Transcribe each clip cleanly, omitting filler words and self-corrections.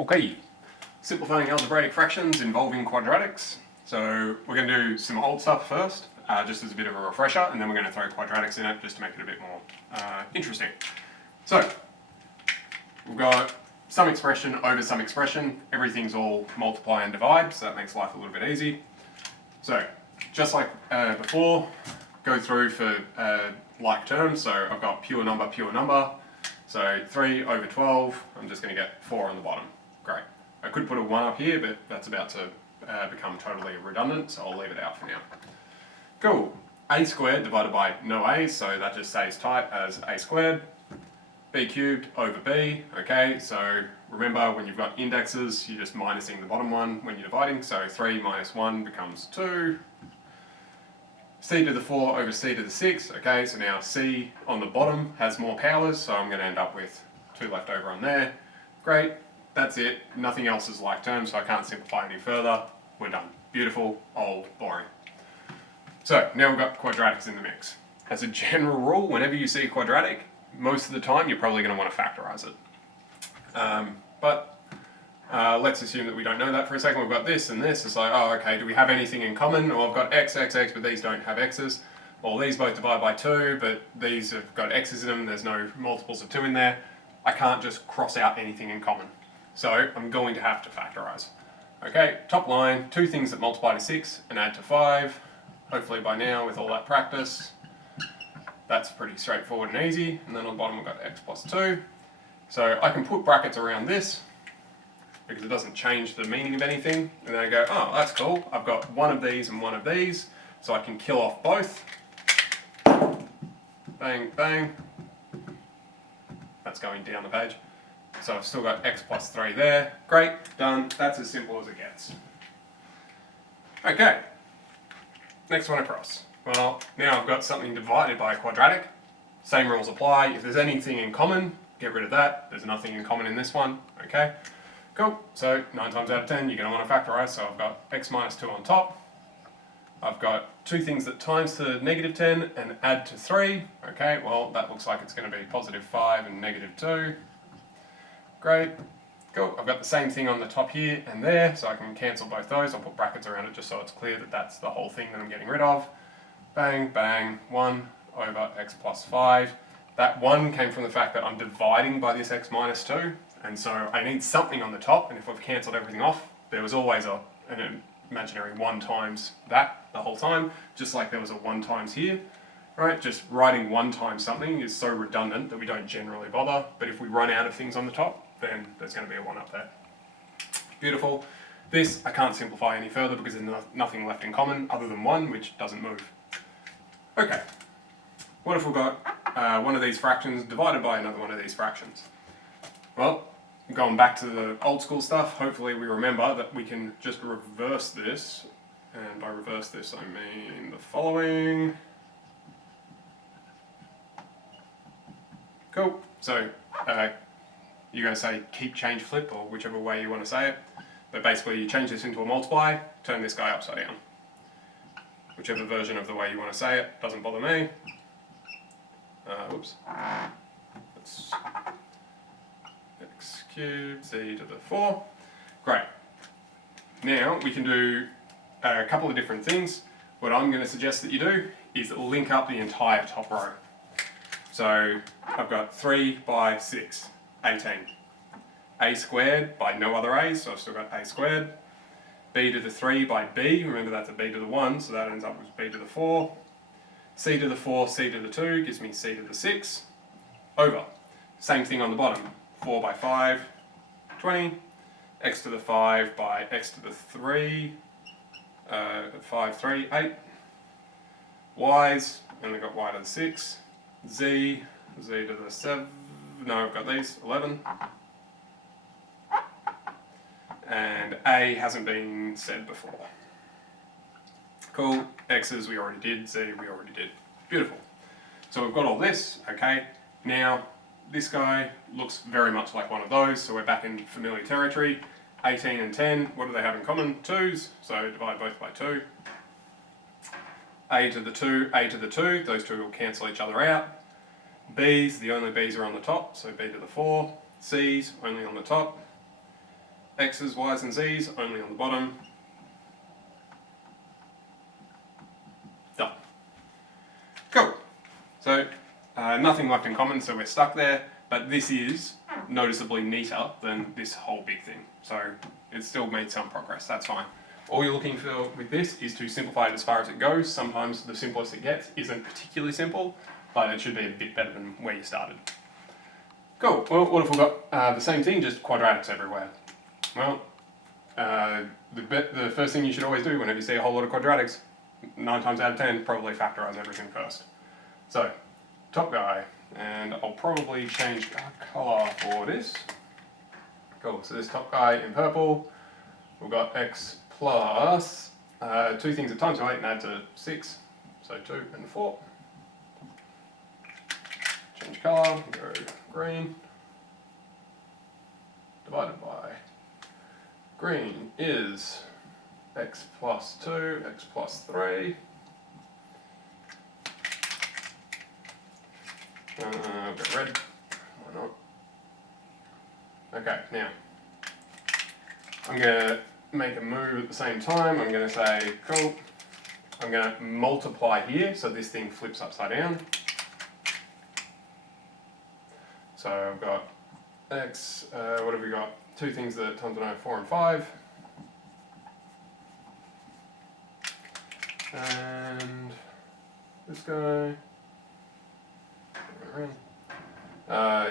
Okay, simplifying algebraic fractions involving quadratics. So we're going to do some old stuff first, just as a bit of a refresher, and then we're going to throw quadratics in it just to make it a bit more interesting. So we've got some expression over some expression. Everything's all multiply and divide, so that makes life a little bit easy. So just like before, go through for like terms. So I've got pure number. So 3 over 12, I'm just going to get 4 on the bottom. Great. I could put a 1 up here, but that's about to become totally redundant, so I'll leave it out for now. Cool. A squared divided by no a, so that just stays tight as a squared. B cubed over b, okay, so remember when you've got indexes, you're just minusing the bottom one when you're dividing, so 3 minus 1 becomes 2. C to the 4 over C to the 6, okay, so now C on the bottom has more powers, so I'm going to end up with 2 left over on there. Great, that's it, nothing else is like terms, so I can't simplify any further. We're done. Beautiful, old, boring. So now we've got quadratics in the mix. As a general rule, whenever you see a quadratic, most of the time you're probably going to want to factorize it. But let's assume that we don't know that for a second. We've got this and this. It's like, oh, okay, do we have anything in common? Well, I've got x, but these don't have x's. Well, these both divide by 2, but these have got x's in them. There's no multiples of 2 in there. I can't just cross out anything in common. So I'm going to have to factorize. Okay, top line, 2 things that multiply to 6 and add to 5. Hopefully by now, with all that practice, that's pretty straightforward and easy. And then on the bottom, we've got x plus 2. So I can put brackets around this, because it doesn't change the meaning of anything. And then I go, oh, that's cool. I've got one of these and one of these, so I can kill off both. Bang, bang. That's going down the page. So I've still got x plus 3 there. Great, done. That's as simple as it gets. Okay, next one across. Well, now I've got something divided by a quadratic. Same rules apply. If there's anything in common, get rid of that. There's nothing in common in this one. Okay. Cool, so 9 times out of 10 you're going to want to factorise, so I've got x minus 2 on top. I've got 2 things that times to negative 10 and add to 3. Okay, well that looks like it's going to be positive 5 and negative 2. Great, cool. I've got the same thing on the top here and there, so I can cancel both those. I'll put brackets around it just so it's clear that that's the whole thing that I'm getting rid of. Bang, bang, 1 over x plus 5. That 1 came from the fact that I'm dividing by this x minus 2. And so I need something on the top, and if I've cancelled everything off, there was always an imaginary 1 times that the whole time, just like there was a 1 times here, right? Just writing 1 times something is so redundant that we don't generally bother, but if we run out of things on the top, then there's going to be a 1 up there. Beautiful. This I can't simplify any further because there's nothing left in common other than 1, which doesn't move. Okay, what if we've got one of these fractions divided by another one of these fractions? Well, going back to the old school stuff, hopefully we remember that we can just reverse this, and by reverse this I mean the following. Cool, so you're going to say keep, change, flip, or whichever way you want to say it, but basically you change this into a multiply, turn this guy upside down. Whichever version of the way you want to say it, doesn't bother me. Oops. Let's x cubed z to the 4. Great. Now we can do a couple of different things. What I'm going to suggest that you do is link up the entire top row. So I've got 3 by 6, 18. A squared by no other a's, so I've still got a squared. B to the 3 by b, remember that's a b to the 1, so that ends up with b to the 4. C to the 4, c to the 2 gives me c to the 6. Over. Same thing on the bottom. 4 by 5, 20. X to the 5 by x to the 3, 5, 3, 8. Y's, only got y to the 6. Z to the 7, no, I've got these, 11. And A hasn't been said before. Cool, X's we already did, Z we already did. Beautiful. So we've got all this, okay. Now, this guy looks very much like one of those, so we're back in familiar territory. 18 and 10, what do they have in common? 2's, so divide both by 2. A to the 2, those two will cancel each other out. B's, the only B's are on the top, so B to the 4. C's, only on the top. x's, y's and z's only on the bottom. Done. Cool. So nothing left in common, so we're stuck there, but this is noticeably neater than this whole big thing. So it still made some progress, that's fine. All you're looking for with this is to simplify it as far as it goes. Sometimes the simplest it gets isn't particularly simple, but it should be a bit better than where you started. Cool, well what if we've got the same thing, just quadratics everywhere? Well, the first thing you should always do whenever you see a whole lot of quadratics, 9 times out of 10, probably factorize everything first. So, top guy, and I'll probably change colour for this. Cool, so this top guy in purple, we've got x plus 2 things at times to 8 and add to 6, so 2 and 4. Change colour, go green, divided by green is x plus 2, x plus 3. I'll go red, why not? Okay, now, I'm going to make a move at the same time. I'm going to say, cool, I'm going to multiply here, so this thing flips upside down. So I've got x, what have we got? 2 things that times 1 over 4 and 5. And this guy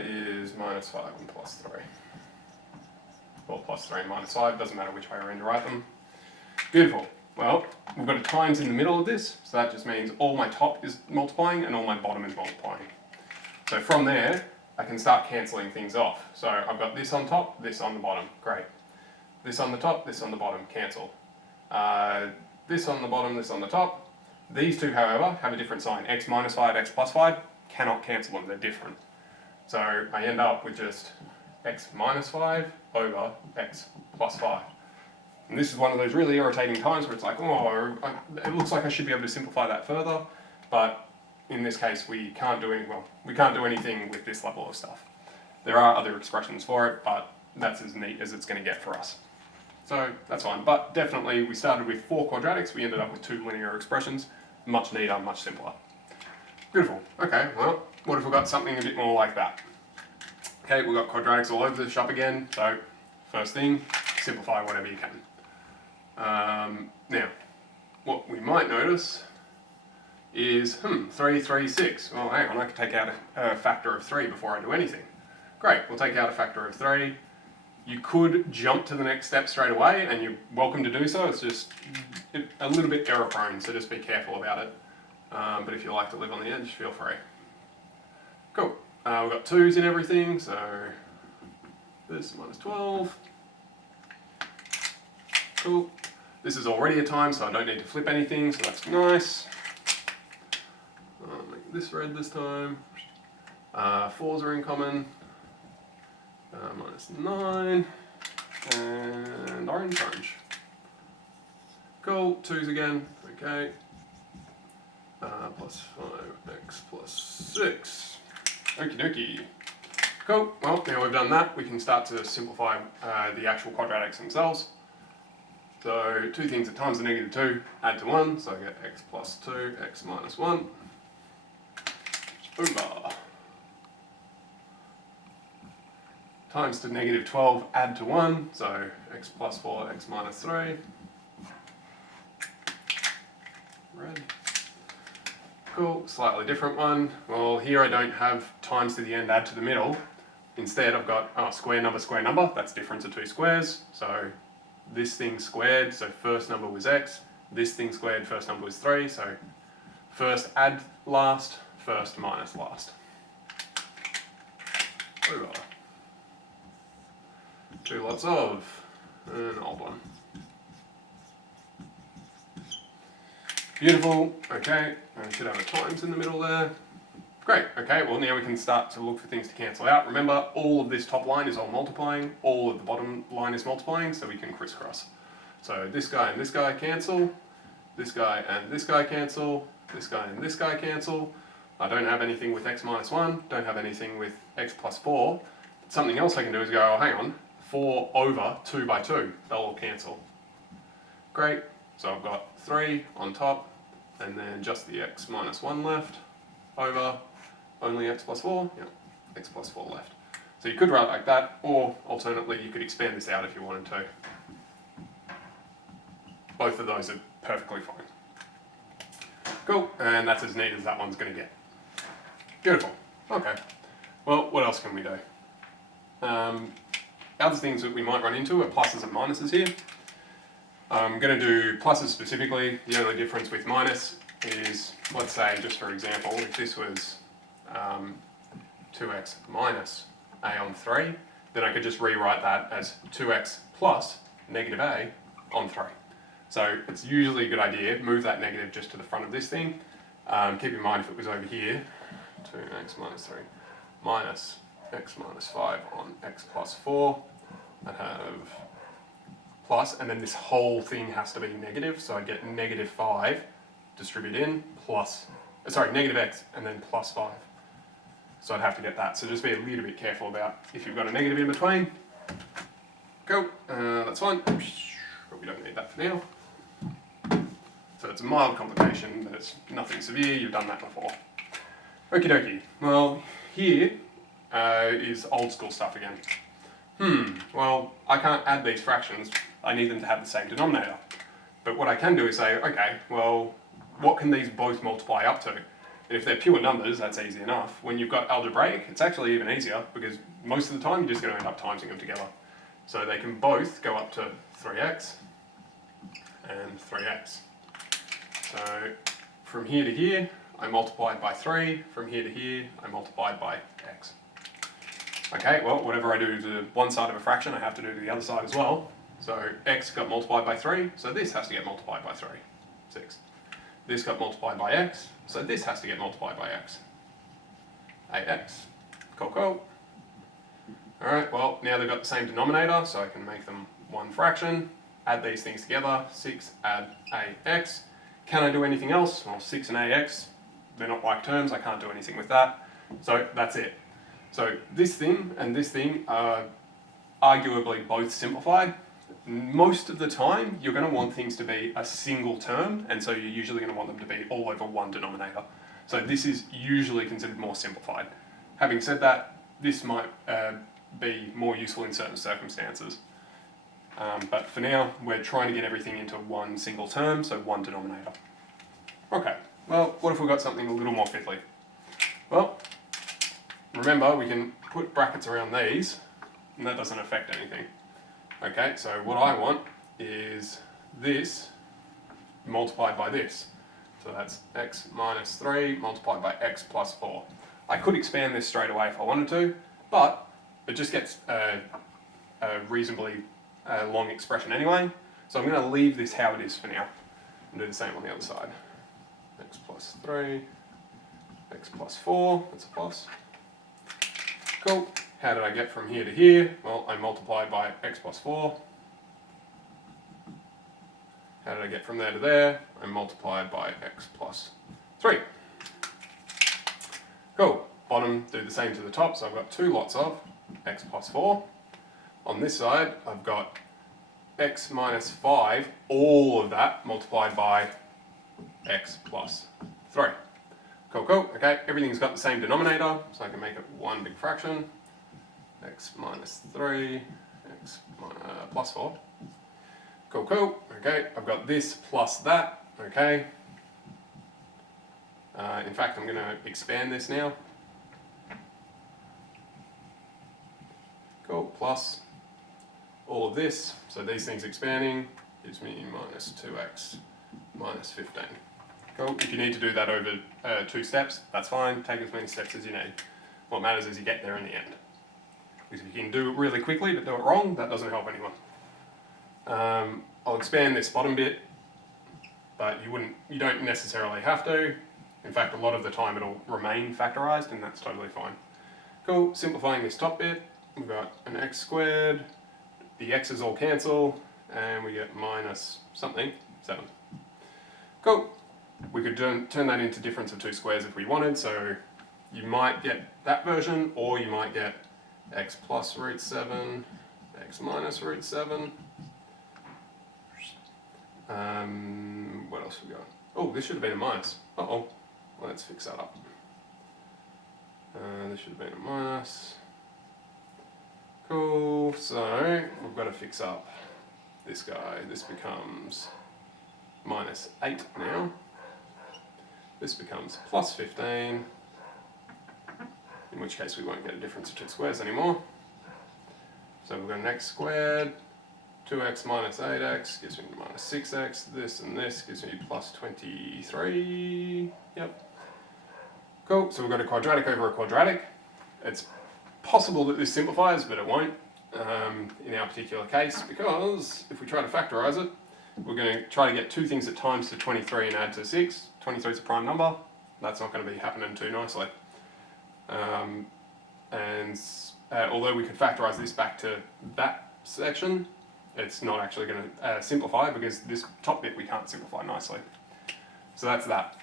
is minus 5 and plus 3. Well, plus 3 and minus 5, doesn't matter which way around to write them. Beautiful. Well, we've got a times in the middle of this, so that just means all my top is multiplying and all my bottom is multiplying. So from there, I can start cancelling things off. So I've got this on top, this on the bottom, great. This on the top, this on the bottom, cancel. This on the bottom, this on the top. These two, however, have a different sign. X minus 5, x plus 5, cannot cancel them, they're different. So I end up with just x minus 5 over x plus 5. And this is one of those really irritating times where it's like, oh, it looks like I should be able to simplify that further, but in this case we can't do anything with this level of stuff. There are other expressions for it, but that's as neat as it's going to get for us. So that's fine, but definitely we started with 4 quadratics, we ended up with 2 linear expressions, much neater, much simpler. Beautiful. Okay, well, what if we've got something a bit more like that? Okay, we've got quadratics all over the shop again, so first thing, simplify whatever you can. Now, what we might notice is, 3, 3, 6. Well, hang on, I can take out a factor of 3 before I do anything. Great, we'll take out a factor of 3. You could jump to the next step straight away, and you're welcome to do so. It's just a little bit error prone, so just be careful about it. But if you like to live on the edge, feel free. Cool. We've got 2's in everything, so this minus 12. Cool. This is already a time, so I don't need to flip anything, so that's nice. I'll make this red this time. 4's are in common. Minus 9. And orange. Cool. 2's again. Okay. Plus 5x plus 6. Okie dokie. Cool. Well, now we've done that, we can start to simplify the actual quadratics themselves. So 2 things at times the negative 2, add to 1, so I get x plus 2, x minus 1. Over. Times to negative 12, add to 1, so x plus 4, x minus 3. Red. Cool, slightly different one. Well, here I don't have times to the end, add to the middle. Instead I've got square number, that's difference of 2 squares. So this thing squared, so first number was x. This thing squared, first number was 3, so first add last, first minus last. Over. 2 lots of, an old one. Beautiful, okay, I should have a times in the middle there. Great, okay, well now we can start to look for things to cancel out. Remember, all of this top line is all multiplying, all of the bottom line is multiplying, so we can crisscross. So this guy and this guy cancel, this guy and this guy cancel, this guy and this guy cancel. I don't have anything with x minus 1, don't have anything with x plus 4. Something else I can do is go, oh, hang on, 4 over 2 by 2. They'll all cancel. Great. So I've got 3 on top, and then just the x minus 1 left, over only x plus 4, yep, x plus 4 left. So you could write it like that, or alternately you could expand this out if you wanted to. Both of those are perfectly fine. Cool, and that's as neat as that one's going to get. Beautiful. Okay. Well, what else can we do? Other things that we might run into are pluses and minuses here. I'm going to do pluses specifically. The only difference with minus is, let's say, just for example, if this was 2x minus a on 3, then I could just rewrite that as 2x plus negative a on 3. So it's usually a good idea, move that negative just to the front of this thing. Keep in mind if it was over here, 2x minus 3 minus x minus 5 on x plus 4, I'd have plus, and then this whole thing has to be negative, so I'd get negative 5, distribute in, plus, sorry, negative x, and then plus 5. So I'd have to get that, so just be a little bit careful about if you've got a negative in between. Go, that's fine, but we don't need that for now. So it's a mild complication, but it's nothing severe, you've done that before. Okie dokie, well, here is old school stuff again. Well, I can't add these fractions, I need them to have the same denominator. But what I can do is say, okay, well, what can these both multiply up to? And if they're pure numbers, that's easy enough. When you've got algebraic, it's actually even easier, because most of the time you're just going to end up timesing them together. So they can both go up to 3x and 3x. So from here to here, I multiplied by 3. From here to here, I multiplied by x. Okay, well, whatever I do to one side of a fraction, I have to do to the other side as well. So x got multiplied by 3, so this has to get multiplied by 3, 6. This got multiplied by x, so this has to get multiplied by x. 8x. Cool, cool. Alright, well, now they've got the same denominator, so I can make them one fraction. Add these things together, 6 add ax. Can I do anything else? Well, 6 and ax, they're not like terms, I can't do anything with that. So that's it. So this thing and this thing are arguably both simplified. Most of the time, you're going to want things to be a single term, and so you're usually going to want them to be all over one denominator. So this is usually considered more simplified. Having said that, this might be more useful in certain circumstances. But for now, we're trying to get everything into one single term, so one denominator. Okay, well, what if we've got something a little more fiddly? Well, remember, we can put brackets around these, and that doesn't affect anything. Okay, so what I want is this multiplied by this. So that's x minus 3 multiplied by x plus 4. I could expand this straight away if I wanted to, but it just gets a reasonably long expression anyway. So I'm going to leave this how it is for now and do the same on the other side. X plus 3, x plus 4, that's a plus. Cool. How did I get from here to here? Well, I multiplied by x plus 4. How did I get from there to there? I multiplied by x plus 3. Cool. Bottom, do the same to the top, so I've got two lots of x plus 4. On this side, I've got x minus 5, all of that multiplied by x plus 3. Cool, cool. Okay, everything's got the same denominator, so I can make it one big fraction. X minus 3, x plus 4. Cool, cool. Okay, I've got this plus that. Okay. In fact, I'm going to expand this now. Cool, plus all of this. So these things expanding gives me minus 2x minus 15. Cool. If you need to do that over 2 steps, that's fine. Take as many steps as you need. What matters is you get there in the end. Because if you can do it really quickly but do it wrong, that doesn't help anyone. I'll expand this bottom bit, but you don't necessarily have to. In fact, a lot of the time it'll remain factorized, and that's totally fine. Cool. Simplifying this top bit, we've got an x squared. The x's all cancel, and we get minus something, 7. Cool. We could turn that into difference of 2 squares if we wanted, so you might get that version, or you might get x plus root 7, x minus root 7. What else we got? Oh, this should have been a minus. Uh-oh. Let's fix that up. This should have been a minus. Cool. So we've got to fix up this guy. This becomes minus 8 now. This becomes plus 15. In which case we won't get a difference of 2 squares anymore. So we've got an x squared. 2x minus 8x gives me minus 6x. This and this gives me plus 23. Yep. Cool. So we've got a quadratic over a quadratic. It's possible that this simplifies, but it won't in our particular case, because if we try to factorize it, we're going to try to get two things that times to 23 and add to 6. 23 is a prime number. That's not going to be happening too nicely. Although we could factorize this back to that section, it's not actually going to simplify, because this top bit we can't simplify nicely. So that's that.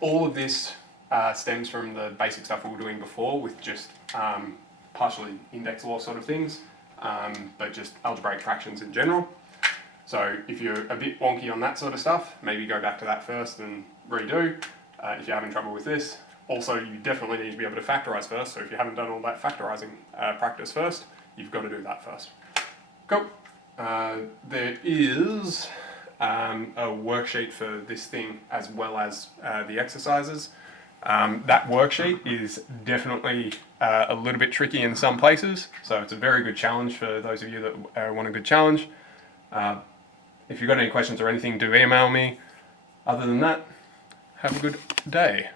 All of this stems from the basic stuff we were doing before with just partially index law sort of things, but just algebraic fractions in general. So if you're a bit wonky on that sort of stuff, maybe go back to that first and redo if you're having trouble with this. Also, you definitely need to be able to factorize first, so if you haven't done all that factorizing practice first, you've got to do that first. Cool. There is a worksheet for this thing as well as the exercises. That worksheet is definitely a little bit tricky in some places, so it's a very good challenge for those of you that want a good challenge. If you've got any questions or anything, do email me. Other than that, have a good day.